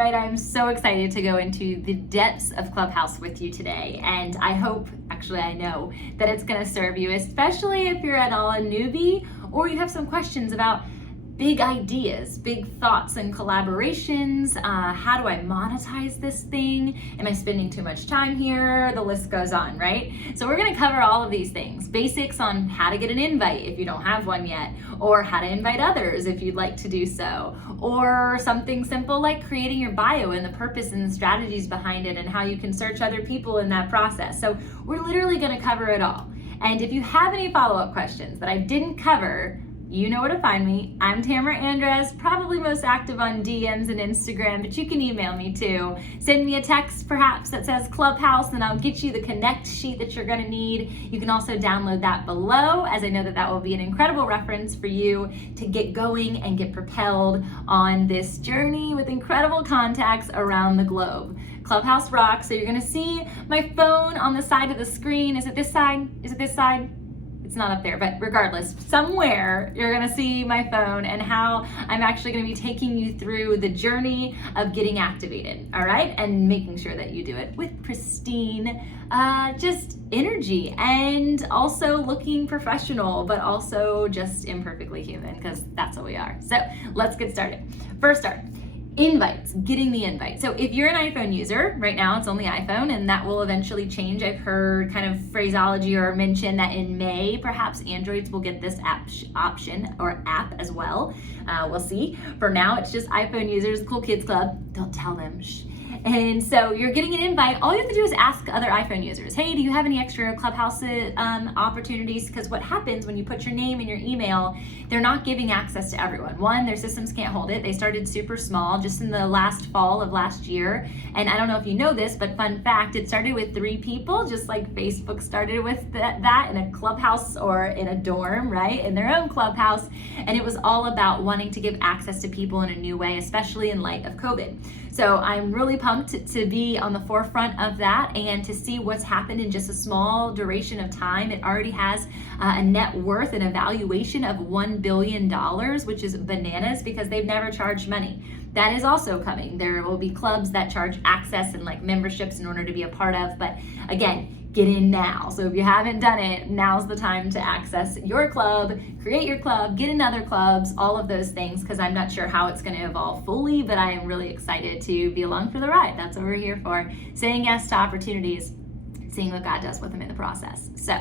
Right, I'm so excited to go into the depths of Clubhouse with you today, and I hope, actually I know, that it's going to serve you, especially if you're at all a newbie or you have some questions about big ideas, big thoughts and collaborations. How do I monetize this thing? Am I spending too much time here? The list goes on, right? So we're gonna cover all of these things. Basics on how to get an invite if you don't have one yet, or how to invite others if you'd like to do so, or something simple like creating your bio and the purpose and the strategies behind it and how you can search other people in that process. So we're literally gonna cover it all. And if you have any follow-up questions that I didn't cover, you know where to find me. I'm Tamra Andres, probably most active on DMs and Instagram, but you can email me too. Send me a text perhaps that says Clubhouse and I'll get you the connect sheet that you're gonna need. You can also download that below, as I know that that will be an incredible reference for you to get going and get propelled on this journey with incredible contacts around the globe. Clubhouse rocks. So you're gonna see my phone on the side of the screen. Is it this side? Is it this side? It's not up there, but regardless, somewhere you're gonna see my phone and how I'm actually gonna be taking you through the journey of getting activated, all right? And making sure that you do it with pristine, just energy and also looking professional, but also just imperfectly human, because that's what we are. So let's get started. First start. Invites, getting the invite. So if you're an iPhone user, right now it's only iPhone, and that will eventually change. I've heard kind of phraseology or mention that in May, perhaps Androids will get this option or app as well. We'll see. For now, it's just iPhone users, Cool Kids Club. Don't tell them. Shh. And so you're getting an invite. All you have to do is ask other iPhone users, hey, do you have any extra Clubhouse opportunities? Because what happens when you put your name and your email, they're not giving access to everyone. One, their systems can't hold it. They started super small just in the last fall of last year. And I don't know if you know this, but fun fact, it started with 3 people, just like Facebook started with that in a clubhouse or in a dorm, right? In their own clubhouse. And it was all about wanting to give access to people in a new way, especially in light of COVID. So I'm really pumped to be on the forefront of that and to see what's happened in just a small duration of time. It already has a net worth and a valuation of $1 billion, which is bananas because they've never charged money. That is also coming. There will be clubs that charge access and like memberships in order to be a part of, but again, get in now. So if you haven't done it, now's the time to access your club, create your club, get in other clubs, all of those things, because I'm not sure how it's going to evolve fully, but I am really excited to be along for the ride. That's what we're here for. Saying yes to opportunities, seeing what God does with them in the process. So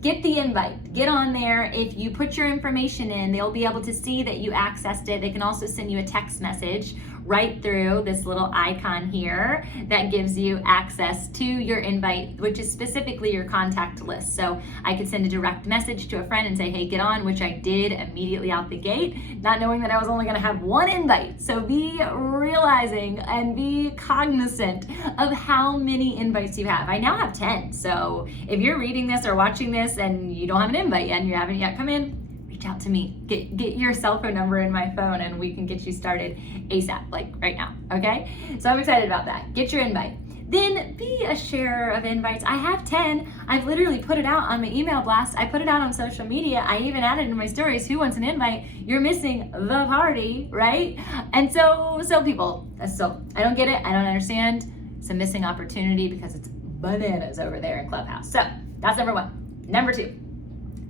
get the invite, get on there. If you put your information in, they'll be able to see that you accessed it. They can also send you a text message right through this little icon here that gives you access to your invite, which is specifically your contact list. So I could send a direct message to a friend and say, hey, get on, which I did immediately out the gate, not knowing that I was only gonna have one invite. So be realizing and be cognizant of how many invites you have. I now have 10. So if you're reading this or watching this and you don't have an invite yet and you haven't yet come in, reach out to me. Get your cell phone number in my phone and we can get you started ASAP, like right now, okay? So I'm excited about that. Get your invite. Then be a sharer of invites. I have 10. I've literally put it out on my email blast. I put it out on social media. I even added in my stories, who wants an invite? You're missing the party, right? And so people, so I don't get it. I don't understand. It's a missing opportunity because it's bananas over there in Clubhouse. So that's number 1. Number 2.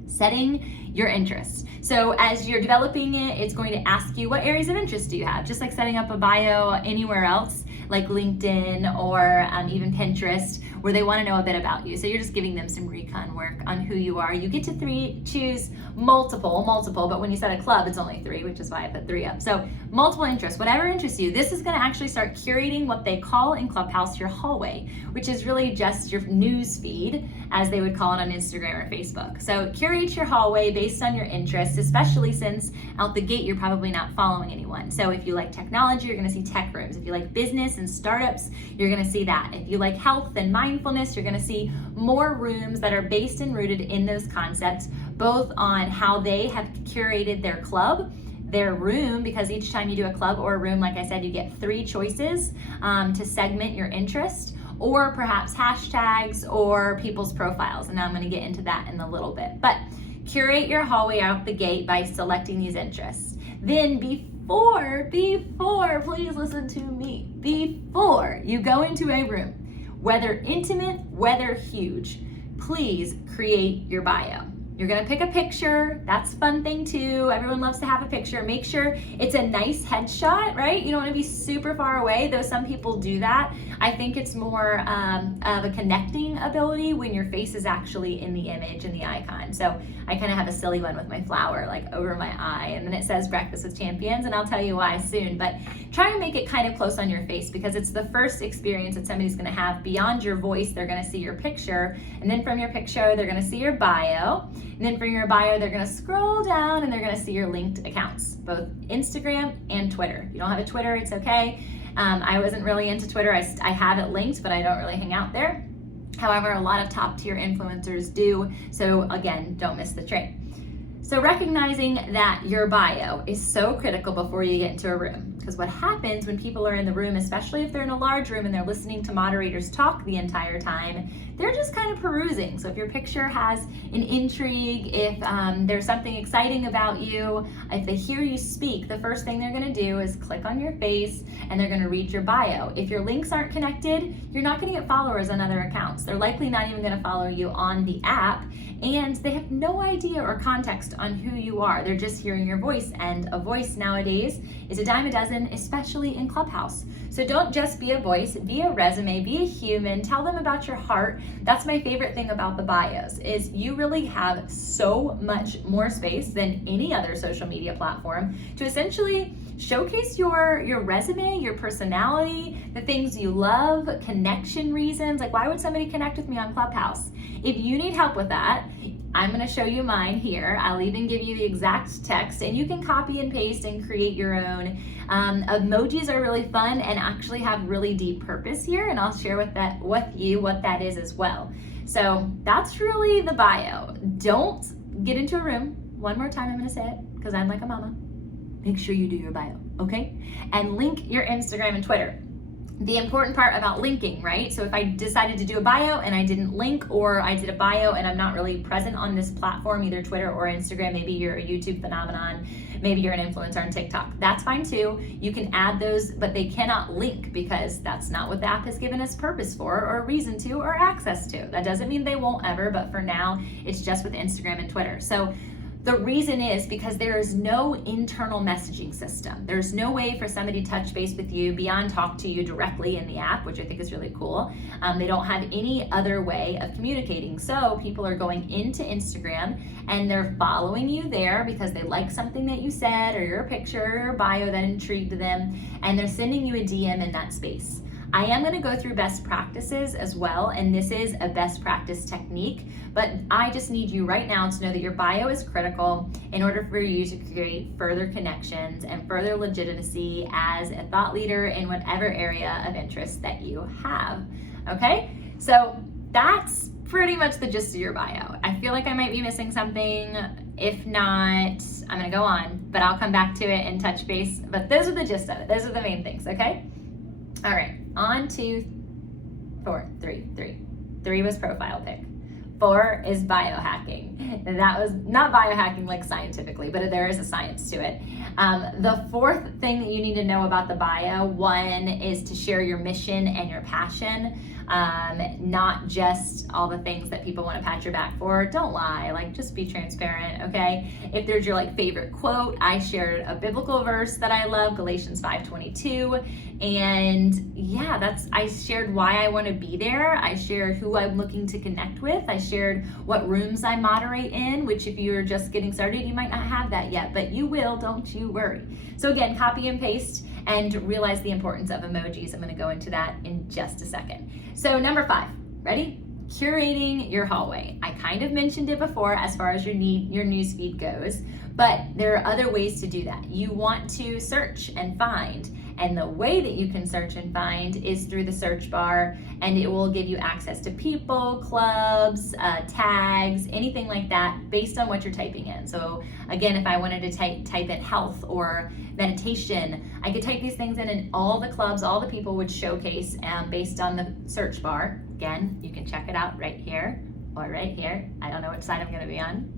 Setting your interests. So as you're developing it, it's going to ask you what areas of interest do you have, just like setting up a bio anywhere else, like LinkedIn or even Pinterest, where they want to know a bit about you. So you're just giving them some recon work on who you are. You get to choose multiple, but when you set a club, it's only 3, which is why I put 3 up. So multiple interests, whatever interests you. This is going to actually start curating what they call in Clubhouse your hallway, which is really just your news feed, as they would call it on Instagram or Facebook. So curate your hallway based on your interests, especially since out the gate, you're probably not following anyone. So if you like technology, you're going to see tech rooms. If you like business and startups, you're going to see that. If you like health and mindfulness, you're going to see more rooms that are based and rooted in those concepts, both on how they have curated their club, their room, because each time you do a club or a room, like I said, you get 3 choices to segment your interest, or perhaps hashtags or people's profiles. And I'm going to get into that in a little bit. But curate your hallway out the gate by selecting these interests. then before, please listen to me, before you go into a room, whether intimate, whether huge, please create your bio. You're gonna pick a picture. That's a fun thing too. Everyone loves to have a picture. Make sure it's a nice headshot, right? You don't wanna be super far away, though some people do that. I think it's more of a connecting ability when your face is actually in the image and the icon. So I kind of have a silly one with my flower like over my eye, and then it says Breakfast with Champions, and I'll tell you why soon. But try and make it kind of close on your face, because it's the first experience that somebody's gonna have. Beyond your voice, they're gonna see your picture, and then from your picture, they're gonna see your bio. And then from your bio, they're gonna scroll down and they're gonna see your linked accounts, both Instagram and Twitter. If you don't have a Twitter, it's okay. I wasn't really into Twitter. I have it linked, but I don't really hang out there. However, a lot of top tier influencers do. So again, don't miss the train. So recognizing that your bio is so critical before you get into a room, because what happens when people are in the room, especially if they're in a large room and they're listening to moderators talk the entire time, they're just kind of perusing. So if your picture has an intrigue, if there's something exciting about you, if they hear you speak, the first thing they're gonna do is click on your face and they're gonna read your bio. If your links aren't connected, you're not gonna get followers on other accounts. They're likely not even gonna follow you on the app, and they have no idea or context on who you are. They're just hearing your voice, and a voice nowadays is a dime a dozen, especially in Clubhouse. So don't just be a voice, be a resume, be a human, tell them about your heart. That's my favorite thing about the bios, is you really have so much more space than any other social media platform to essentially showcase your resume, your personality, the things you love, connection reasons. Like, why would somebody connect with me on Clubhouse? If you need help with that, I'm gonna show you mine here. I'll even give you the exact text, and you can copy and paste and create your own. Emojis are really fun and actually have really deep purpose here, and I'll share with you what that is as well. So that's really the bio. Don't get into a room. One more time, I'm gonna say it, because I'm like a mama. Make sure you do your bio, okay? And link your Instagram and Twitter. The important part about linking, right? So if I decided to do a bio and I didn't link, or I did a bio and I'm not really present on this platform, either Twitter or Instagram, maybe you're a YouTube phenomenon, maybe you're an influencer on TikTok, that's fine too. You can add those, but they cannot link, because that's not what the app has given us purpose for, or reason to, or access to. That doesn't mean they won't ever, but for now, it's just with Instagram and Twitter. So the reason is because there is no internal messaging system. There's no way for somebody to touch base with you beyond talk to you directly in the app, which I think is really cool. They don't have any other way of communicating. So people are going into Instagram and they're following you there because they like something that you said, or your picture, or your bio that intrigued them, and they're sending you a DM in that space. I am going to go through best practices as well, and this is a best practice technique, but I just need you right now to know that your bio is critical in order for you to create further connections and further legitimacy as a thought leader in whatever area of interest that you have, okay? So that's pretty much the gist of your bio. I feel like I might be missing something. If not, I'm going to go on, but I'll come back to it and touch base, but those are the gist of it. Those are the main things, okay? All right, on to 4, 3. 3 was profile pic. 4 is biohacking. That was not biohacking like scientifically, but there is a science to it. The 4th thing that you need to know about the bio, 1 is to share your mission and your passion, not just all the things that people want to pat your back for. Don't lie, like just be transparent, okay? If there's your like favorite quote, I shared a biblical verse that I love, Galatians 5:22, and yeah, I shared why I want to be there. I shared who I'm looking to connect with. I shared what rooms I moderate in, which if you're just getting started, you might not have that yet, but you will, don't you worry. So again, copy and paste, and realize the importance of emojis. I'm going to go into that in just a second. So number 5, ready? Curating your hallway. I kind of mentioned it before as far as your newsfeed goes, but there are other ways to do that. You want to search and find, and the way that you can search and find is through the search bar, and it will give you access to people, clubs, tags, anything like that based on what you're typing in. So again, if I wanted to type in health or meditation, I could type these things in, and all the clubs, all the people would showcase based on the search bar. Again, you can check it out right here or right here. I don't know which side I'm gonna be on.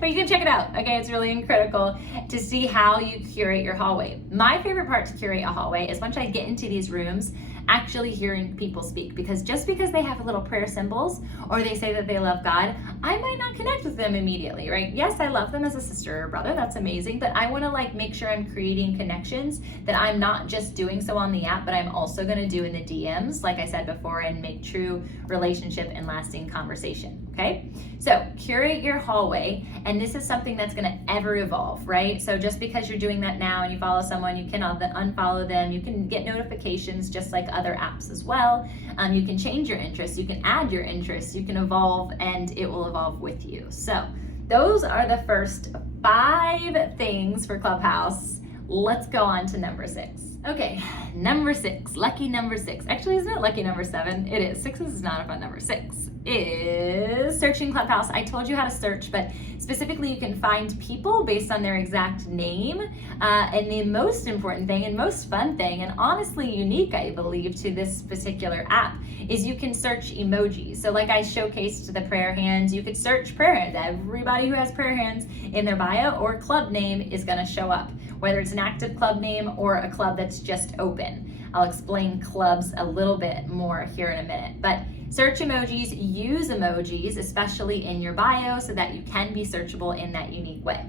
But you can check it out, okay? It's really critical to see how you curate your hallway. My favorite part to curate a hallway is once I get into these rooms, actually hearing people speak, because just because they have little prayer symbols or they say that they love God, I might not connect with them immediately, right? Yes, I love them as a sister or brother, that's amazing, but I want to like make sure I'm creating connections that I'm not just doing so on the app, but I'm also going to do in the DMs, like I said before, and make true relationship and lasting conversation, okay? So curate your hallway, and this is something that's going to ever evolve, right? So just because you're doing that now and you follow someone, you can unfollow them, you can get notifications just like other apps as well. You can change your interests, you can add your interests, you can evolve, and it will evolve with you. So those are the first 5 things for Clubhouse. Let's go on to number 6. Okay, number 6, lucky number 6. Actually, isn't it lucky number 7? It is. 6 is not a fun number. 6 is searching Clubhouse. I told you how to search, but specifically you can find people based on their exact name. And the most important thing and most fun thing, and honestly unique, I believe, to this particular app, is you can search emojis. So like I showcased the prayer hands, you could search prayer hands. Everybody who has prayer hands in their bio or club name is going to show up, whether it's an active club name or a club that's just open. I'll explain clubs a little bit more here in a minute, but search emojis, use emojis, especially in your bio, so that you can be searchable in that unique way.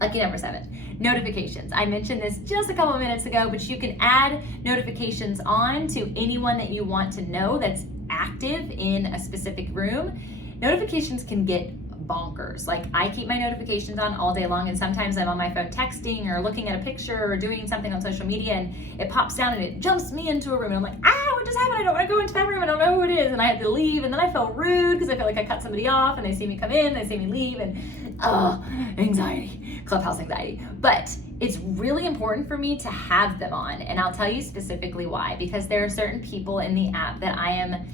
Lucky number 7, notifications. I mentioned this just a couple of minutes ago, but you can add notifications on to anyone that you want to know that's active in a specific room. Notifications can get bonkers. Like I keep my notifications on all day long, and sometimes I'm on my phone texting or looking at a picture or doing something on social media, and it pops down and it jumps me into a room, and I'm like, what just happened? I don't want to go into that room. I don't know who it is, and I had to leave, and then I felt rude because I feel like I cut somebody off, and they see me come in, they see me leave, and anxiety, Clubhouse anxiety. But it's really important for me to have them on, and I'll tell you specifically why. Because there are certain people in the app that I am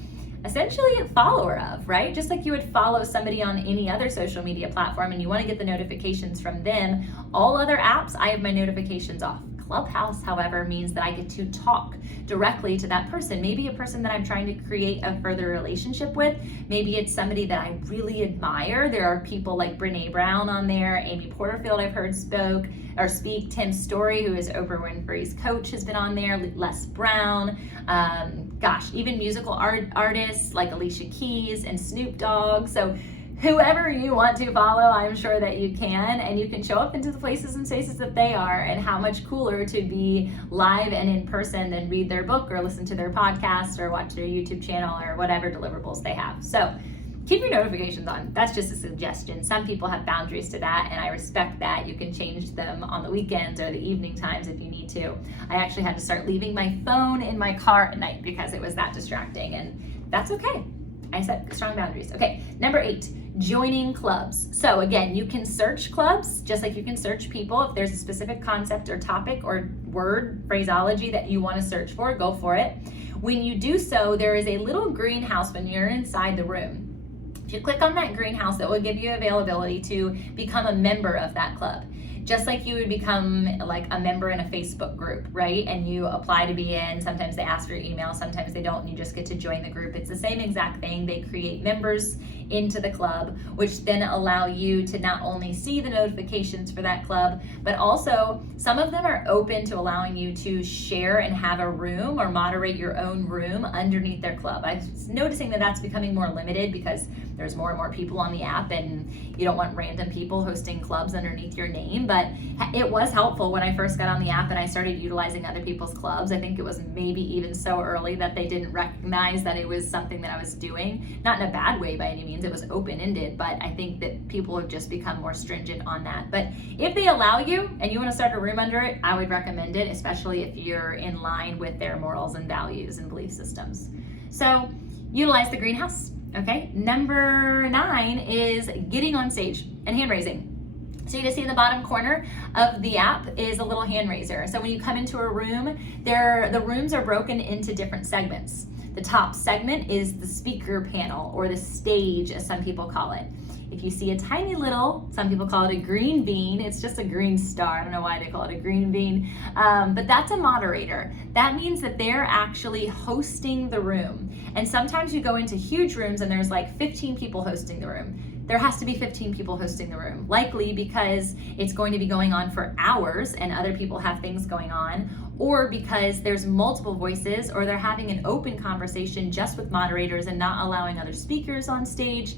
essentially a follower of, right? Just like you would follow somebody on any other social media platform and you want to get the notifications from them. All other apps, I have my notifications off. Clubhouse, however, means that I get to talk directly to that person. Maybe a person that I'm trying to create a further relationship with. Maybe it's somebody that I really admire. There are people like Brene Brown on there, Amy Porterfield I've heard speak, Tim Story, who is Oprah Winfrey's coach, has been on there, Les Brown, even musical artists like Alicia Keys and Snoop Dogg. So whoever you want to follow, I'm sure that you can, and you can show up into the places and spaces that they are. And how much cooler to be live and in person than read their book or listen to their podcast or watch their YouTube channel or whatever deliverables they have. So keep your notifications on. That's just a suggestion. Some people have boundaries to that, and I respect that. You can change them on the weekends or the evening times if you need to. I actually had to start leaving my phone in my car at night because it was that distracting, and that's okay. I set strong boundaries. Okay, number 8, joining clubs. So again, you can search clubs just like you can search people. If there's a specific concept or topic or word, phraseology that you want to search for, go for it. When you do so, there is a little greenhouse when you're inside the room. If you click on that greenhouse, it will give you availability to become a member of that club. Just like you would become like a member in a Facebook group, right? And you apply to be in, sometimes they ask for your email, sometimes they don't, and you just get to join the group. It's the same exact thing. They create members into the club, which then allow you to not only see the notifications for that club, but also some of them are open to allowing you to share and have a room or moderate your own room underneath their club. I'm noticing that that's becoming more limited because there's more and more people on the app, and you don't want random people hosting clubs underneath your name. But it was helpful when I first got on the app and I started utilizing other people's clubs. I think it was maybe even so early that they didn't recognize that it was something that I was doing. Not in a bad way by any means, it was open-ended, but I think that people have just become more stringent on that. But if they allow you and you want to start a room under it, I would recommend it, especially if you're in line with their morals and values and belief systems. So utilize the greenhouse. Okay, number 9 is getting on stage and hand raising. So you can see in the bottom corner of the app is a little hand raiser. So when you come into a room, the rooms are broken into different segments. The top segment is the speaker panel, or the stage as some people call it. If you see a tiny little, some people call it a green bean, it's just a green star. I don't know why they call it a green bean, but that's a moderator. That means that they're actually hosting the room. And sometimes you go into huge rooms and there's like 15 people hosting the room. there has to be 15 people hosting the room, likely because it's going to be going on for hours and other people have things going on, or because there's multiple voices, or they're having an open conversation just with moderators and not allowing other speakers on stage.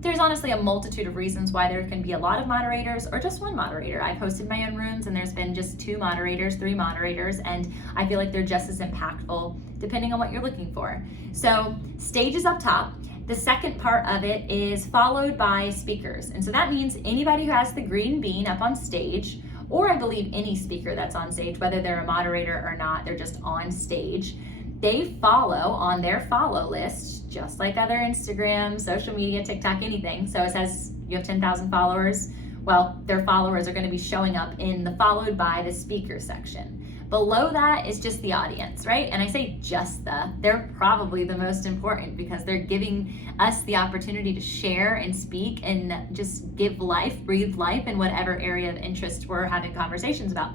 There's honestly a multitude of reasons why there can be a lot of moderators or just one moderator. I've hosted my own rooms and there's been just 2 moderators, 3 moderators, and I feel like they're just as impactful depending on what you're looking for. So stage is up top. The second part of it is followed by speakers. And so that means anybody who has the green bean up on stage, or I believe any speaker that's on stage, whether they're a moderator or not, they're just on stage, they follow on their follow list, just like other Instagram, social media, TikTok, anything. So it says you have 10,000 followers. Well, their followers are going to be showing up in the followed by the speaker section. Below that is just the audience, right? And I say just they're probably the most important because they're giving us the opportunity to share and speak and just give life, breathe life in whatever area of interest we're having conversations about.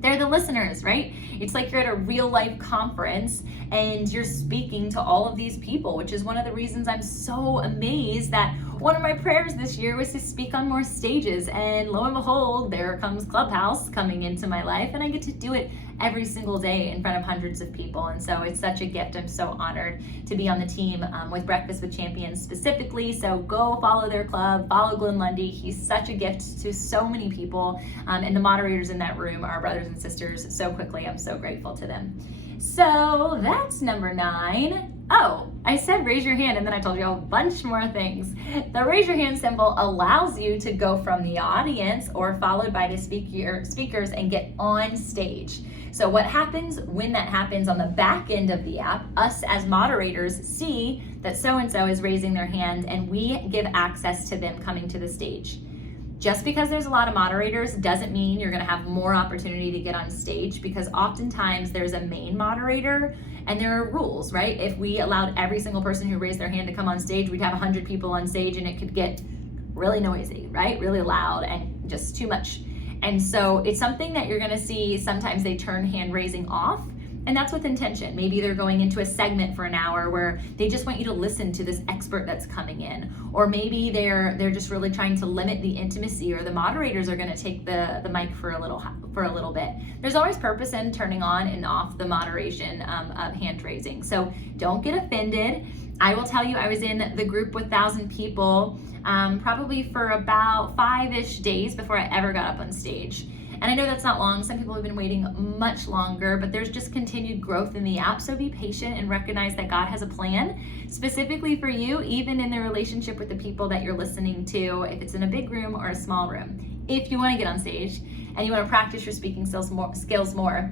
They're the listeners, right? It's like you're at a real life conference and you're speaking to all of these people, which is one of the reasons I'm so amazed that one of my prayers this year was to speak on more stages, and lo and behold, there comes Clubhouse coming into my life, and I get to do it every single day in front of hundreds of people. And so it's such a gift. I'm so honored to be on the team with Breakfast with Champions specifically. So go follow their club, follow Glenn Lundy. He's such a gift to so many people. And the moderators in that room are brothers and sisters so quickly. I'm so grateful to them. So that's number 9. Oh, I said raise your hand and then I told you a bunch more things. The raise your hand symbol allows you to go from the audience or followed by the speakers and get on stage. So what happens when that happens on the back end of the app, us as moderators see that so-and-so is raising their hand and we give access to them coming to the stage. Just because there's a lot of moderators doesn't mean you're gonna have more opportunity to get on stage, because oftentimes there's a main moderator and there are rules, right? If we allowed every single person who raised their hand to come on stage, we'd have 100 people on stage and it could get really noisy, right? Really loud and just too much. And so it's something that you're gonna see sometimes they turn hand raising off, and that's with intention. Maybe they're going into a segment for an hour where they just want you to listen to this expert that's coming in. Or maybe they're just really trying to limit the intimacy, or the moderators are gonna take the mic for a little bit. There's always purpose in turning on and off the moderation of hand raising. So don't get offended. I will tell you, I was in the group with 1,000 people probably for about 5-ish days before I ever got up on stage. And I know that's not long. Some people have been waiting much longer, but there's just continued growth in the app. So be patient and recognize that God has a plan specifically for you, even in the relationship with the people that you're listening to, if it's in a big room or a small room. If you want to get on stage and you want to practice your speaking skills more,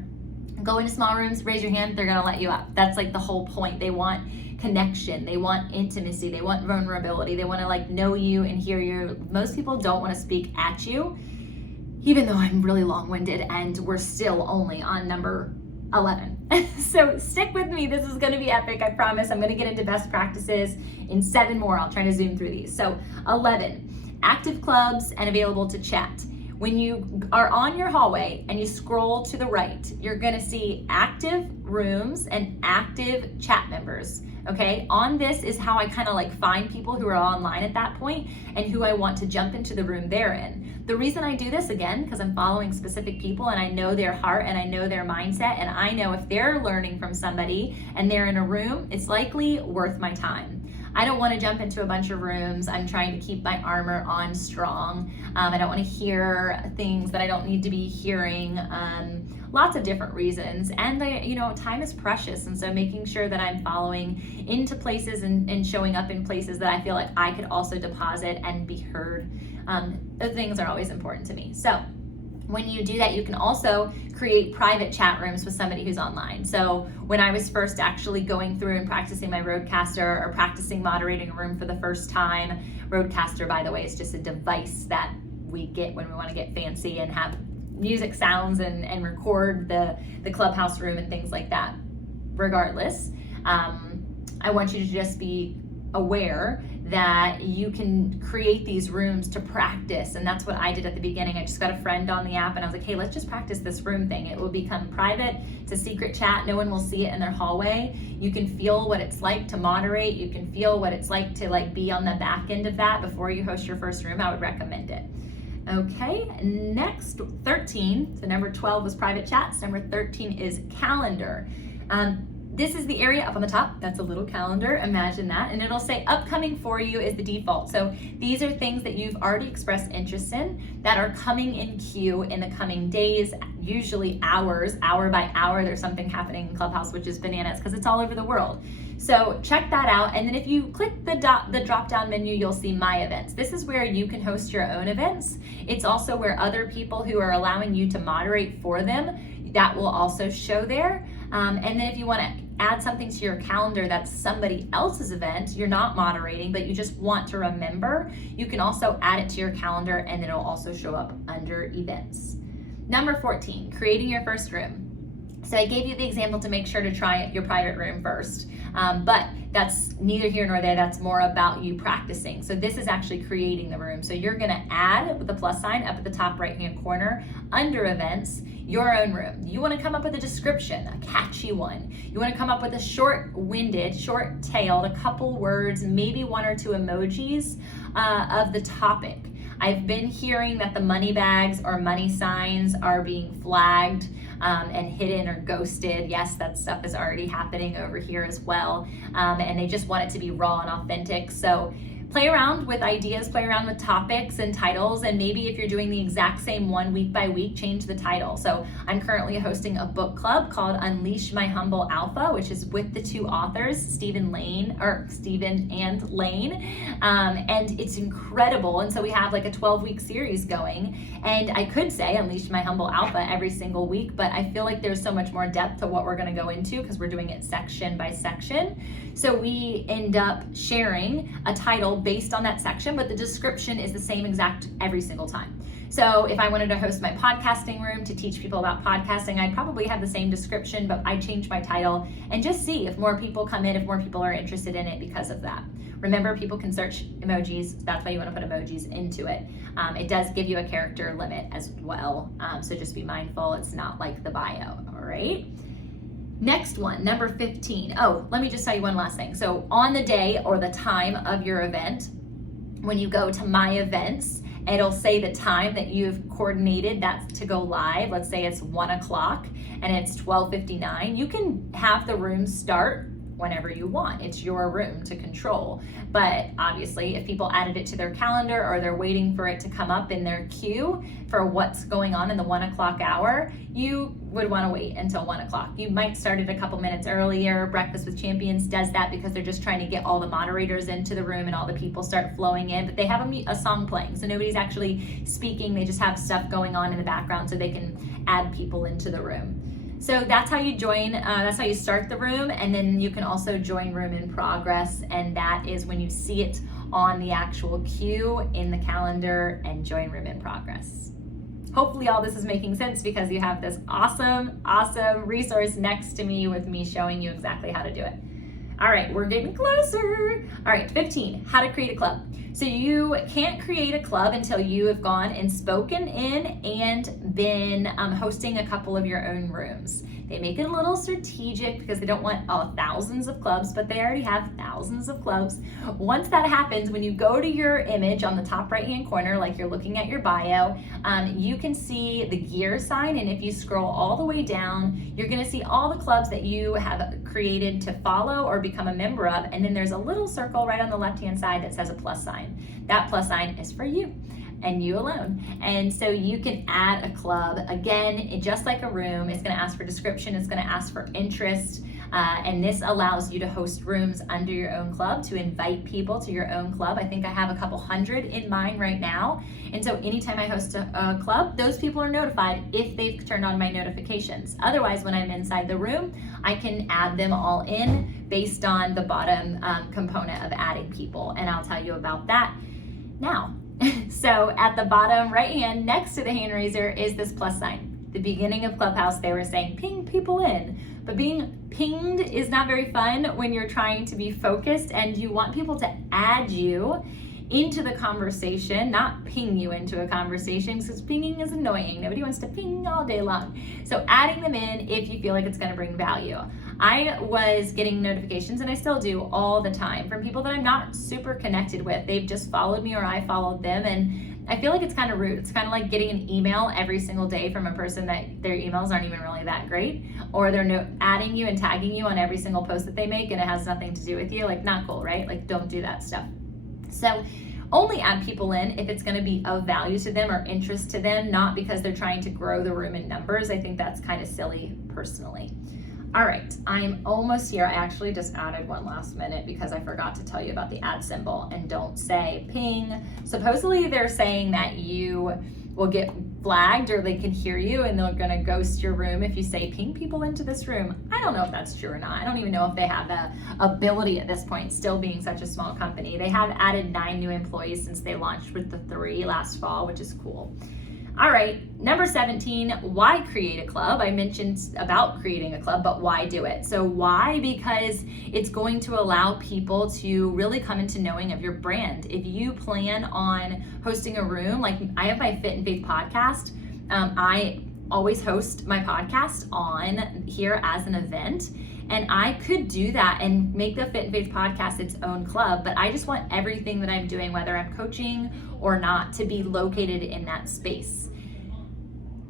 go into small rooms, raise your hand, they're going to let you up. That's like the whole point. They want connection, they want intimacy, they want vulnerability, they want to like know you and hear you. Most people don't want to speak at you, even though I'm really long-winded and we're still only on number 11. So stick with me. This is going to be epic. I promise. I'm going to get into best practices in 7 more. I'll try to zoom through these. So 11, active clubs and available to chat. When you are on your hallway and you scroll to the right, you're going to see active rooms and active chat members. Okay, on this is how I kind of like find people who are online at that point and who I want to jump into the room they're in. The reason I do this, again, because I'm following specific people and I know their heart and I know their mindset, and I know if they're learning from somebody and they're in a room, it's likely worth my time. I don't want to jump into a bunch of rooms. I'm trying to keep my armor on strong. I don't want to hear things that I don't need to be hearing. Lots of different reasons. And time is precious. And so making sure that I'm following into places and showing up in places that I feel like I could also deposit and be heard. Those things are always important to me. So when you do that, you can also create private chat rooms with somebody who's online. So when I was first actually going through and practicing my Rodecaster or practicing moderating a room for the first time, Rodecaster, by the way, is just a device that we get when we want to get fancy and have music sounds and record the Clubhouse room and things like that. Regardless, I want you to just be aware that you can create these rooms to practice. And that's what I did at the beginning. I just got a friend on the app and I was like, hey, let's just practice this room thing. It will become private. It's a secret chat. No one will see it in their hallway. You can feel what it's like to moderate. You can feel what it's like to be on the back end of that before you host your first room. I would recommend it. Okay, next 13. So number 12 was private chats. Number 13 is calendar. This is the area up on the top. That's a little calendar, imagine that. And it'll say upcoming for you is the default. So these are things that you've already expressed interest in that are coming in queue in the coming days, usually hours, hour by hour. There's something happening in Clubhouse, which is bananas because it's all over the world. So check that out. And then if you click the drop down menu, you'll see my events. This is where you can host your own events. It's also where other people who are allowing you to moderate for them, that will also show there. And then if you want to add something to your calendar that's somebody else's event, you're not moderating, but you just want to remember, you can also add it to your calendar and it'll also show up under events. Number 14, creating your first room. So I gave you the example to make sure to try your private room first, but that's neither here nor there. That's more about you practicing. So this is actually creating the room. So you're gonna add with the plus sign up at the top right-hand corner under events, your own room. You wanna come up with a description, a catchy one. You wanna come up with a short-winded, short-tailed, a couple words, maybe one or two emojis of the topic. I've been hearing that the money bags or money signs are being flagged and hidden or ghosted. Yes, that stuff is already happening over here as well. And they just want it to be raw and authentic. So play around with ideas, play around with topics and titles, and maybe if you're doing the exact same one week by week, change the title. So I'm currently hosting a book club called Unleash My Humble Alpha, which is with the two authors, Stephen and Lane, and it's incredible. And so we have like a 12-week series going, and I could say Unleash My Humble Alpha every single week, but I feel like there's so much more depth to what we're going to go into because we're doing it section by section. So we end up sharing a title based on that section, but the description is the same exact every single time. So if I wanted to host my podcasting room to teach people about podcasting, I'd probably have the same description, but I change my title and just see if more people come in, if more people are interested in it because of that. Remember, people can search emojis. That's why you want to put emojis into it. It does give you a character limit as well. So just be mindful. It's not like the bio, all right? Next one, number 15. Oh, let me just tell you one last thing. So on the day or the time of your event, when you go to my events, it'll say the time that you've coordinated that to go live. Let's say it's 1 o'clock and it's 12:59. You can have the room start whenever you want. It's your room to control. But obviously, if people added it to their calendar or they're waiting for it to come up in their queue for what's going on in the 1 o'clock hour, you would want to wait until 1 o'clock. You might start it a couple minutes earlier. Breakfast with Champions does that because they're just trying to get all the moderators into the room and all the people start flowing in, but they have a song playing. So nobody's actually speaking. They just have stuff going on in the background so they can add people into the room. So that's how you join, that's how you start the room, and then you can also join room in progress, and that is when you see it on the actual queue in the calendar and join room in progress. Hopefully all this is making sense because you have this awesome resource next to me with me showing you exactly how to do it. All right, we're getting closer. All right, 15, how to create a club. So you can't create a club until you have gone and spoken in and been hosting a couple of your own rooms. They make it a little strategic because they don't want thousands of clubs, but they already have thousands of clubs. Once that happens, when you go to your image on the top right-hand corner, like you're looking at your bio, you can see the gear sign, and if you scroll all the way down, you're gonna see all the clubs that you have created to follow or become a member of, and then there's a little circle right on the left-hand side that says a plus sign. That plus sign is for you and you alone. And so you can add a club. Again, just like a room, it's gonna ask for description, it's gonna ask for interest, and this allows you to host rooms under your own club, to invite people to your own club. I think I have a couple hundred in mine right now. And so anytime I host a club, those people are notified if they've turned on my notifications. Otherwise, when I'm inside the room, I can add them all in based on the bottom component of adding people. And I'll tell you about that now. So at the bottom right hand next to the hand raiser is this plus sign. the beginning of Clubhouse, they were saying ping people in, but being pinged is not very fun when you're trying to be focused and you want people to add you into the conversation, not ping you into a conversation, because pinging is annoying. Nobody wants to ping all day long. So adding them in if you feel like it's going to bring value. I was getting notifications, and I still do all the time, from people that I'm not super connected with. They've just followed me or I followed them, and I feel like it's kind of rude. It's kind of like getting an email every single day from a person that their emails aren't even really that great, or they're adding you and tagging you on every single post that they make and it has nothing to do with you. Like, not cool, right? Like, don't do that stuff. So only add people in if it's going to be of value to them or interest to them, not because they're trying to grow the room in numbers. I think that's kind of silly personally. All right, I'm almost here. I actually just added one last minute because I forgot to tell you about the add symbol, and don't say ping. Supposedly they're saying that you will get flagged or they can hear you and they're gonna ghost your room if you say ping people into this room. I don't know if that's true or not. I don't even know if they have the ability at this point, still being such a small company. They have added 9 new employees since they launched with the 3 last fall, which is cool. All right, number 17, why create a club? I mentioned about creating a club, but why do it? So why? Because it's going to allow people to really come into knowing of your brand. If you plan on hosting a room, like I have my Fit and Faith podcast, I always host my podcast on here as an event. And I could do that and make the Fit and Faith podcast its own club, but I just want everything that I'm doing, whether I'm coaching or not, to be located in that space.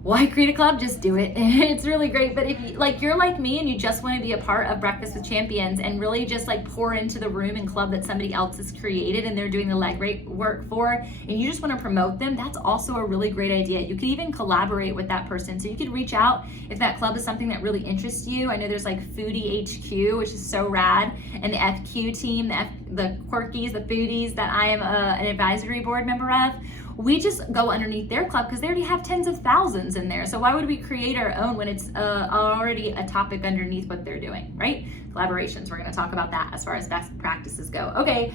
Why create a club? Just do it. It's really great. But if you're like me and you just want to be a part of Breakfast with Champions and really just like pour into the room and club that somebody else has created and they're doing the leg work for, and you just want to promote them, that's also a really great idea. You could even collaborate with that person. So you could reach out if that club is something that really interests you. I know there's like Foodie HQ, which is so rad, and the FQ team, the Quirkies, the Foodies that I am an advisory board member of. We just go underneath their club because they already have tens of thousands in there. So why would we create our own when it's already a topic underneath what they're doing, right? Collaborations, we're going to talk about that as far as best practices go. Okay,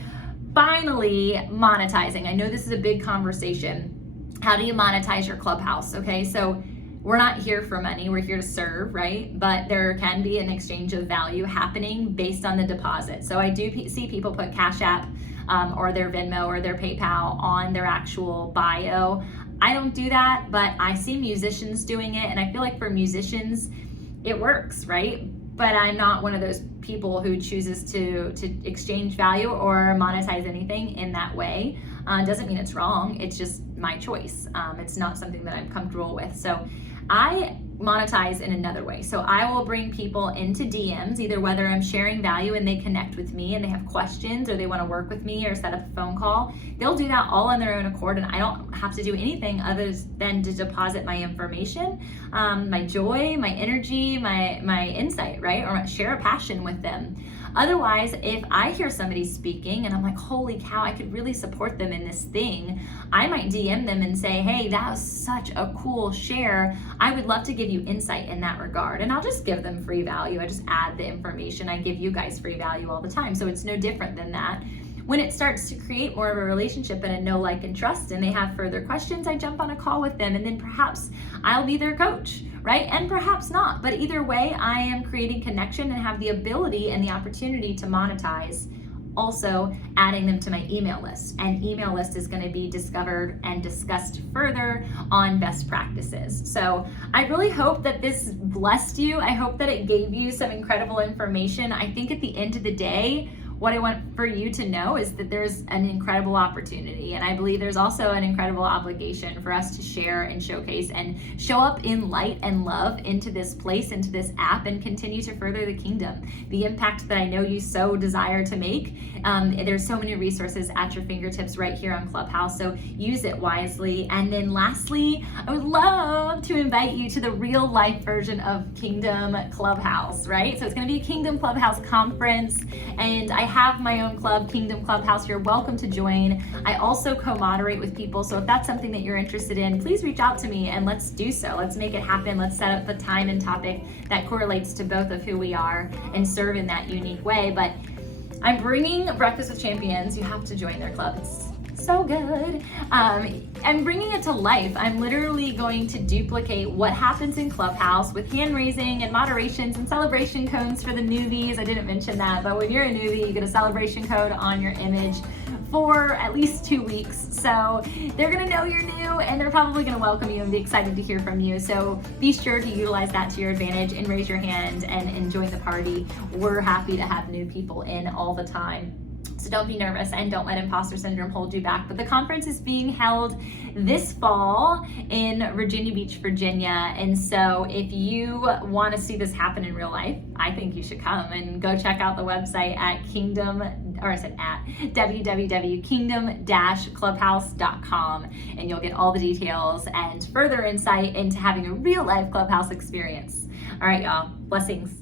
finally, monetizing. I know this is a big conversation. How do you monetize your Clubhouse? Okay, so we're not here for money, we're here to serve, right? But there can be an exchange of value happening based on the deposit. So I do see people put Cash App or their Venmo or their PayPal on their actual bio. I don't do that, but I see musicians doing it, and I feel like for musicians, it works, right? But I'm not one of those people who chooses to exchange value or monetize anything in that way. Doesn't mean it's wrong, it's just my choice. It's not something that I'm comfortable with. So I monetize in another way. So I will bring people into DMs, either whether I'm sharing value and they connect with me and they have questions or they want to work with me or set up a phone call. They'll do that all on their own accord, and I don't have to do anything other than to deposit my information, my joy, my energy, my insight, right? Or share a passion with them. Otherwise, if I hear somebody speaking and I'm like, holy cow, I could really support them in this thing, I might DM them and say, hey, that was such a cool share. I would love to give you insight in that regard. And I'll just give them free value. I just add the information. I give you guys free value all the time. So it's no different than that. When it starts to create more of a relationship and a know, like, and trust, and they have further questions, I jump on a call with them, and then perhaps I'll be their coach, right? And perhaps not, but either way, I am creating connection and have the ability and the opportunity to monetize, also adding them to my email list. And email list is going to be discovered and discussed further on best practices. So I really hope that this blessed you. I hope that it gave you some incredible information. I think at the end of the day, what I want for you to know is that there's an incredible opportunity, and I believe there's also an incredible obligation for us to share and showcase and show up in light and love into this place, into this app, and continue to further the kingdom. The impact that I know you so desire to make. There's so many resources at your fingertips right here on Clubhouse, so use it wisely. And then lastly, I would love to invite you to the real life version of Kingdom Clubhouse, right? So it's going to be a Kingdom Clubhouse conference, and I have my own club, Kingdom Clubhouse. You're welcome to join. I also co-moderate with people, so if that's something that you're interested in, please reach out to me and let's do so. Let's make it happen. Let's set up a time and topic that correlates to both of who we are and serve in that unique way. But I'm bringing Breakfast with Champions. You have to join their club. It's so good. I'm bringing it to life. I'm literally going to duplicate what happens in Clubhouse with hand raising and moderations and celebration codes for the newbies. I didn't mention that, but when you're a newbie, you get a celebration code on your image for at least 2 weeks. So they're gonna know you're new and they're probably gonna welcome you and be excited to hear from you. So be sure to utilize that to your advantage and raise your hand and join the party. We're happy to have new people in all the time. So don't be nervous and don't let imposter syndrome hold you back. But the conference is being held this fall in Virginia Beach, Virginia. And so if you want to see this happen in real life, I think you should come and go check out the website at www.kingdom-clubhouse.com, and you'll get all the details and further insight into having a real life Clubhouse experience. All right, y'all, blessings.